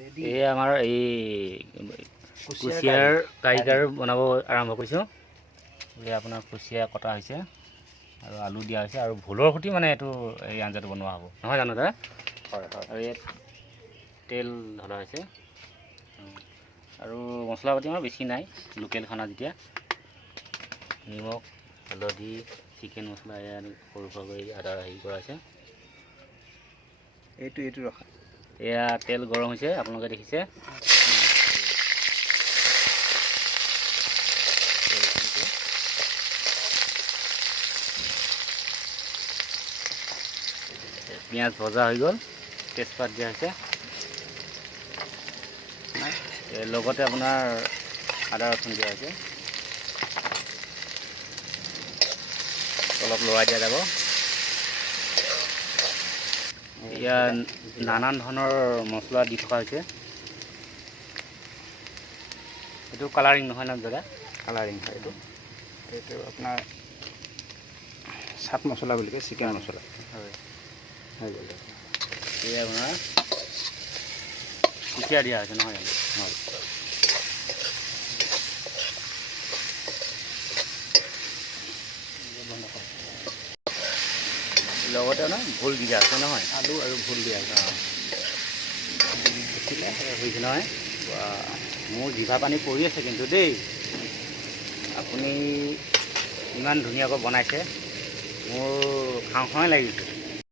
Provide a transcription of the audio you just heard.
এই আমাৰ এই কুচিয়াৰ কাৰিকাৰ বনাব আৰম্ভ কৰিছোঁ। এই আপোনাৰ কুচিয়া কটা হৈছে আৰু আলু দিয়া হৈছে আৰু ভোলৰ সৈতে মানে এইটো এই আঞ্জাটো বনোৱা হ'ব, নহয় জানো দাদা? হয় হয়। আৰু ইয়াত তেল ঢলা হৈছে আৰু মছলা পাতি আমাৰ বেছি নাই, লোকেল খানা যেতিয়া নিমখ হালধি চিকেন মছলা এয়া সৰু সৰুকৈ আদা হেৰি কৰা হৈছে। এইটো ৰখা। এয়া তেল গৰম হৈছে, আপোনালোকে দেখিছে। পিঁয়াজ ভজা হৈ গ'ল, তেজপাত দিয়া হৈছে, লগতে আপোনাৰ আদা ৰচুন দিয়া হৈছে। অলপ লৰাই দিয়া যাব। ইয়াত নানান ধৰণৰ মছলা দি থকা হৈছে। এইটো কালাৰিং নহয় ন দাদা? কালাৰিং হয় এইটো আপোনাৰ চাট মছলা বুলি কয়, চিকেন মছলা। হয়, হৈ গ'ল। এই আপোনাৰ কুচিয়া দিয়া হৈছে, নহয় জানো? হয়। লগতে মানে ভোল দিয়া আছে, নহয়? আলু আৰু ভোল দিয়া আছে। দেখিলে হৈছে নহয়? মোৰ জিভা পানী পৰি আছে কিন্তু দেই। আপুনি ইমান ধুনীয়াকৈ বনাইছে, মোৰ খাওঁ খাওঁই লাগিছে।